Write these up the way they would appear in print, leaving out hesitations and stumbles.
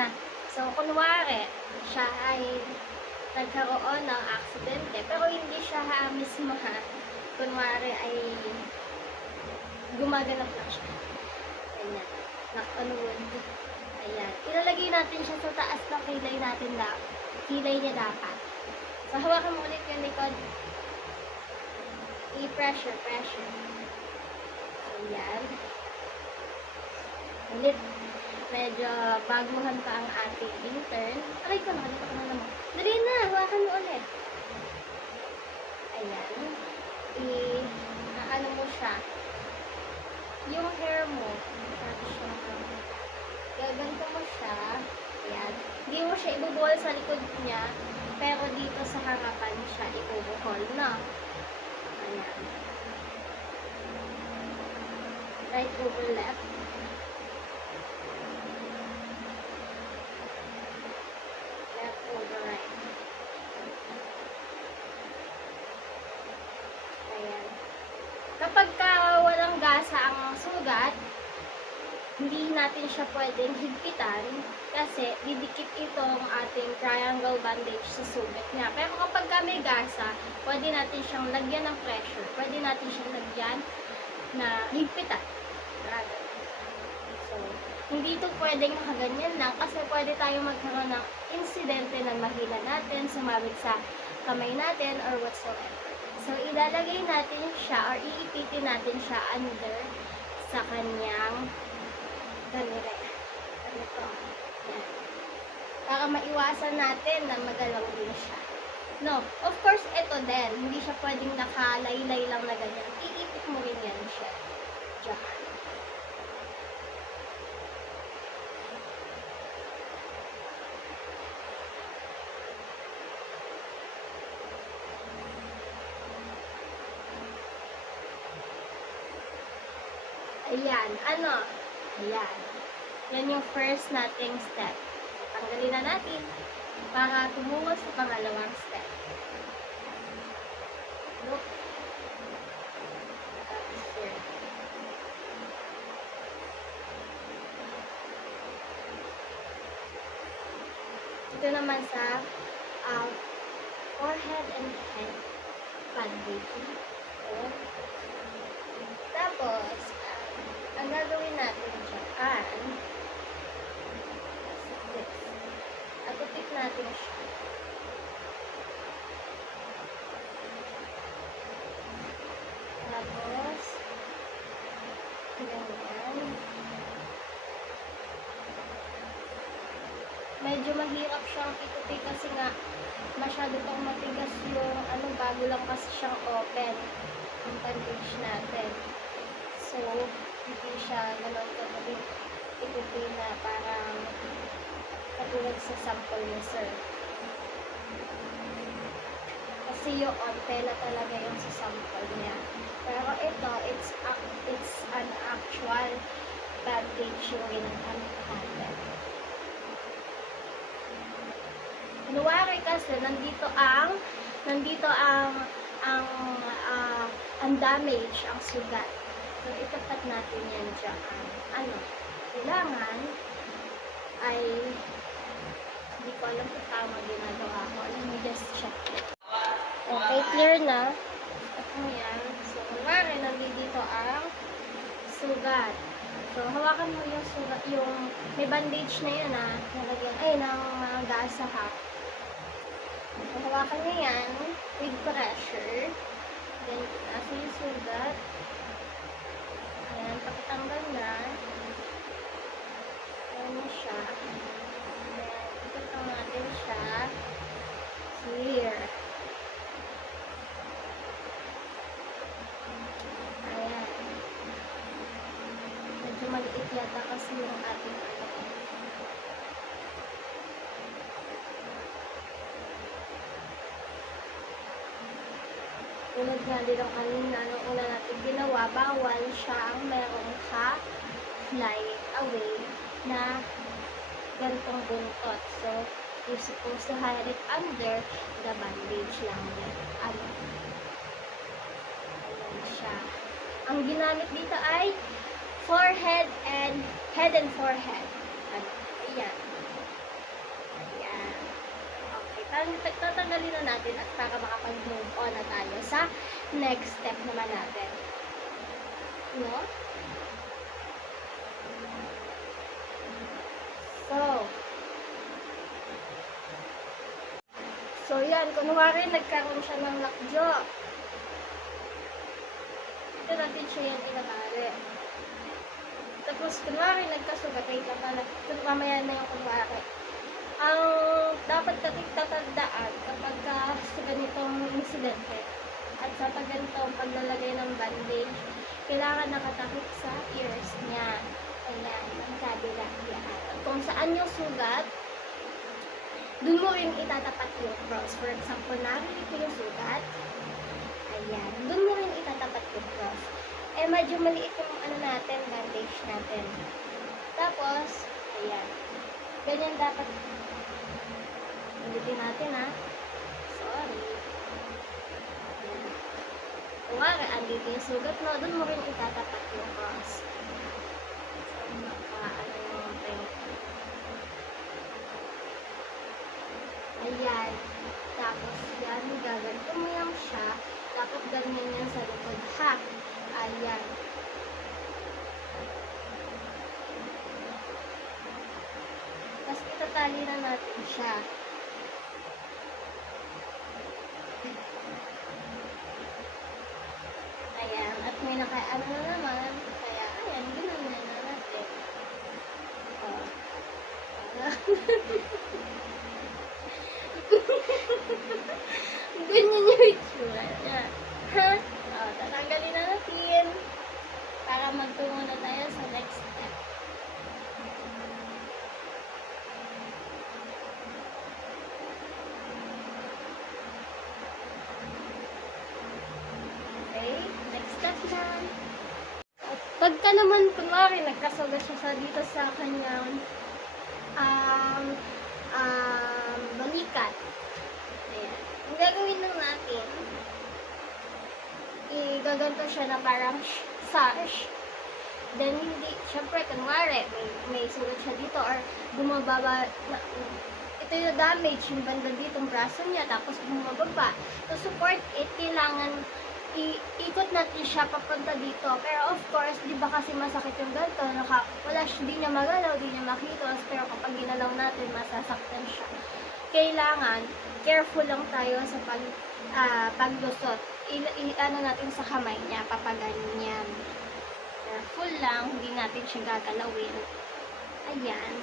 na. So, kunwari, siya ay nagkaroon ng aksidente, pero hindi siya mismo kunwari ay gumaganap lang siya. Ayan. Knock on wood. Ayan. Ilalagay natin siya sa taas ng kilay natin kilay niya dapat. So, hawakan mo ulit yung likod. I-pressure. Ayan. Ulit. Medyo baguhan pa ang ating intern. Aray ko, nakalimutan ko na naman. Dali na, hawakan mo ulit. Ayan. Ano mo siya. Yung hair mo. Gaganto mo siya. Ayan. Hindi mo siya ibubuhol sa likod niya. Pero dito sa harapan siya ibubuhol na. Ayan. Right over left. Left over right. Ayan. Kapag walang gasa ang sugat, hindi natin siya pwedeng higpitan kasi didikit itong ating triangle bandage sa sugat niya. Pero kapag may gasa, pwede natin siyang lagyan ng pressure. Pwede natin siyang lagyan na higpitan. So, hindi ito pwedeng nakaganyan lang kasi pwede tayo magkaroon ng insidente na mahila natin, sumabit sa kamay natin or whatsoever. So, ilalagay natin siya or iipitin natin siya under sa kanyang ganire. Ganito. Yan. Para maiwasan natin na magalaw din siya. No, of course, ito din. Hindi siya pwedeng nakalaylay lang na ganyan. Iipit mo rin yan siya. Diyan. Ayan. Ano? Ayan. Yan yung first nating step. Tanggalin na natin para tumungo sa pangalawang step. Look. Here. Ito naman sa forehead and head bandaging. Tapos, ang gagawin natin dyan, atupik natin siya. Tapos, ganyan. Medyo mahirap siyang itupik kasi nga masyado pang matigas yung bago lang kasi siyang open ang bandage natin. So, hindi siya ganun kagaling itupi na parang katulad sa sample ni sir. Kasi yung tela talaga yung sa sample niya. Pero ito, it's an actual bandage yung ginamit natin. Kunwari kasi nandito ang damage, ang sugat. So, itapat natin yan dyan. Kailangan ay hindi ko alam kung tama ginagawa ko. Let me just check it. Okay, clear na. Ito yan. So, kunwari, nandito ang sugat. So, hawakan mo yung sugat, yung may bandage na yan nalagyan, ng mga gasa So, hawakan niya yan with pressure. Then, nasa yung sugat. Ayan, pagkatanggal na. Ayan na siya. Ayan, ikatang natin siya. Here. Ayan. Medyo maliit yata kasi yung ating tulad nga din ang kanina, nung una natin ginawa, bawal siyang merong fly away na ganitong buntot. So, you're supposed to hide it under the bandage lang din. Ayan siya. Ang ginamit dito ay head and forehead. Ayan. tatanggalin na natin at para makapag-move on na tayo sa next step naman natin. No? So yan, kunwari nagkaroon siya ng lakjo. Ito natin siya yan inabali. Tapos, kunwari nagkasugat, wait lang pala, mamaya na yung kunwari. Ang dapat natin tatandaan kapag sa ganitong insidente at sa ganitong paglalagay ng bandage, kailangan nakatakip sa ears niya. Ayan, ang kabila. Yan. At kung saan yung sugat, doon mo rin itatapat yung cross. For example, narito yung sugat. Ayan. Doon mo rin itatapat yung cross. Eh, medyo maliit yung natin, bandage natin. Tapos, ayan. Ganyan dapat. Ulitin natin, ha. Sorry. Ayan. Kumari, andito yung sugat mo. Doon mo rin itatapat yung cross. So, maka-ano yung pen. Ayan. Tapos, yan, gaganto mo lang siya. Tapos, ganyan yan sa likod, ha. Ayan. Tapos, itatali na natin siya. Ayan. At may naka-ano na naman. Kaya, ayan, ginamit na natin. Oh. Ganyan yung itsura niya. Ha? O, tatanggalin na natin para magtungo na tayo sa next step. Okay, next step na. At pagka naman, kunwari, nagkasugat siya sa dito sa kanyang balikat. Ayan. Ang gagawin lang natin, igaganto siya na parang sash. Then, hindi, syempre, kunwari, may sugat siya dito or bumababa, ito yung damage, yung banda dito, yung braso niya, tapos bumababa. To support it, kailangan ikot natin siya papunta dito. Pero of course, di ba kasi masakit yung ganito, di niya magalaw, di niya makitos, pero kapag ginalaw natin, masasaktan siya. Kailangan, careful lang tayo sa paglusot. Ano natin sa kamay niya, papaganyan. Careful lang, hindi natin siya gagalawin. Ayan.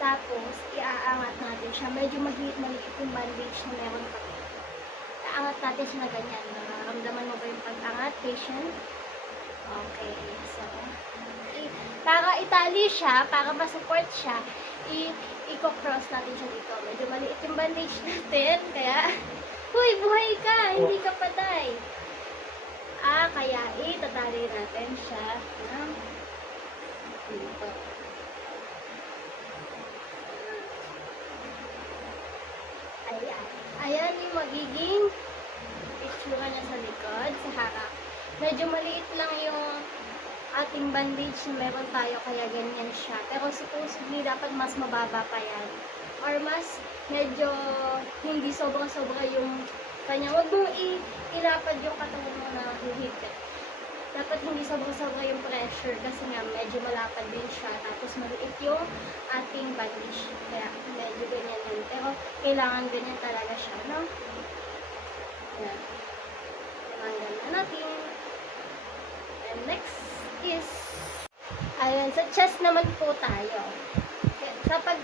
Tapos, iaangat natin siya. Medyo maliit yung bandage na meron kami. Iaangat natin siya na ganyan. Nararamdaman mo ba yung pag-angat, patient? Okay. So, para itali siya, para masupport siya, i-cross natin siya dito. Medyo maliit yung bandage natin, kaya, huy, buhay ka, hindi ka patay. Kaya itatali natin siya ng dito. Ayan. Ayan yung magiging itsura niya sa likod, sa harap. Medyo maliit lang yung ating bandage na meron tayo, kaya ganyan siya. Pero supposedly, dapat mas mababa pa yan. Or mas medyo hindi sobra-sobra yung kanya. Huwag mong ilapad yung katawan mo na hihigit. Dapat hindi sobra-sobra yung pressure kasi nga medyo malapad din siya. Tapos maliit yung ating bandage. Kaya medyo ganyan din. Pero kailangan ganyan talaga siya, no? Ayan. Tumanggal na natin. And next is, ayun, sa chest naman po tayo.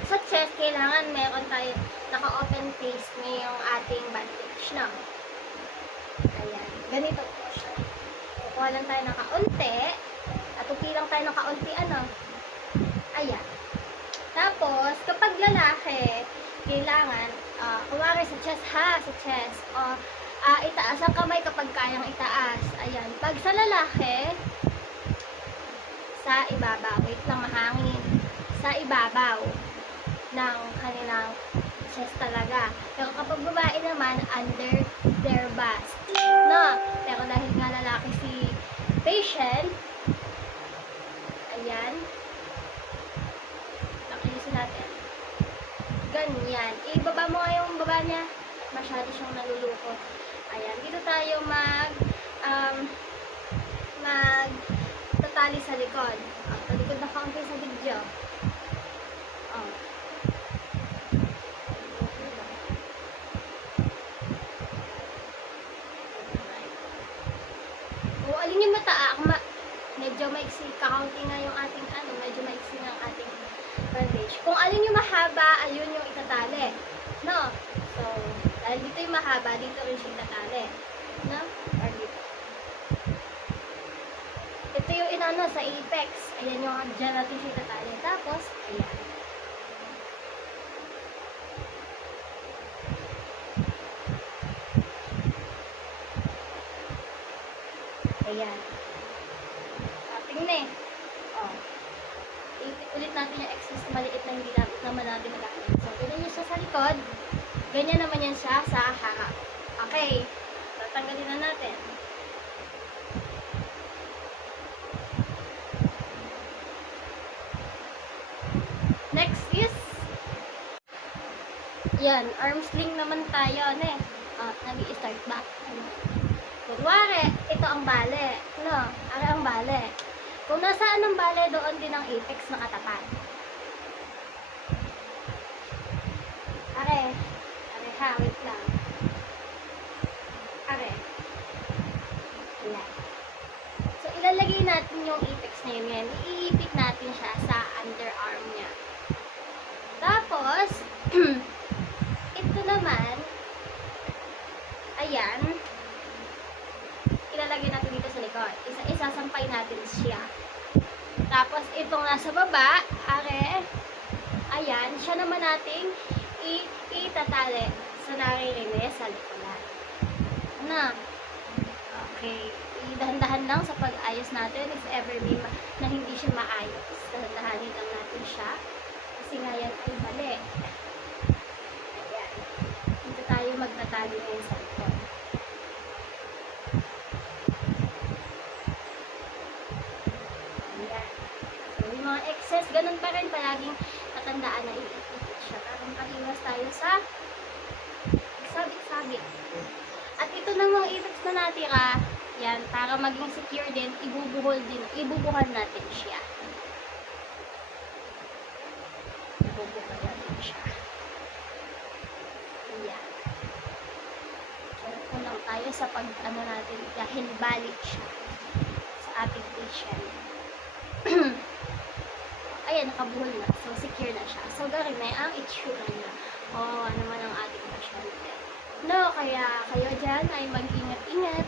Sa chest, kailangan meron tayo naka-open face na yung ating bandage, no? Ayan, ganito po siya. Kukuha lang tayo ng kaunti, at upi lang tayo ng kaunti, ano? Ayan. Tapos, kapag lalaki, kailangan, kumari sa chest, sa chest, itaas ang kamay kapag kayang itaas. Ayan. Pag sa lalaki, sa ibabaw, wait lang, mahangin. Sa ibabaw ng kanilang chest talaga. Pero kapag babae naman, under their bust. No? Pero dahil nga lalaki si patient, ayan, nakilisin natin. Ganyan. Ibaba mo nga yung baba niya. Masyado siyang nalulukot. Ayan, dito tayo tatali sa likod. Talikod na kaunti sa video. Oh. Kung alin yung medyo maiksi, kakaunti nga yung ating medyo maiksi nga ang ating bandage. Kung alin yung mahaba, ayun yung itatali. No? So, dahil dito yung mahaba, dito rin siya itatali. No? Or dito. Ito yung sa apex. Ayan yung dyan natin siya itatali. Tapos, ayan. Ayan. Tingnan eh. Oh. Ulit natin yung excess na maliit na hindi naman natin nagkakalit. So, ganyan yung siya sa likod. Ganyan naman yan siya sa harap. Okay. Tatanggalin na natin. Next is yan, arm sling naman tayo, nag-i-start back. Kunwari, ito ang bale. No, ang bale. Kung nasaan ang bale, doon din ang apex nakatapat. Are ha, wait lang. Are. Wala. So, ilalagay natin yung apex na yun. Iipit natin siya sa underarm niya. Tapos, ito naman, ayan, ilalagay natin dito sa likod. Isasampay natin siya. Tapos, itong nasa baba, ayan, siya naman nating itatali sa naririnig sa likuran. Na, okay, dahan-dahan lang sa pag-ayos natin if ever na hindi siya maayos. Dahan-dahanin lang natin siya. Kasi nga yan ay mali. Ayan. Dito tayo magtatali ngayon sa likod. Ayan. So, yung mga excess, ganun pa rin palaging tatandaan na iipit siya. Parang pag-iwas tayo sa sabit-sabit. At ito ng mga items na natira, yan, para maging secure din, ibubuhol natin siya. Ibubuhol natin siya. Yan. So, lang tayo sa natin, dahil balik siya sa ating patient. Ayan, nakabuhol na. So, secure na siya. So, gawin na ang itsura niya. Naman ang ating pasyente. No, kaya kayo dyan ay mag-ingat-ingat.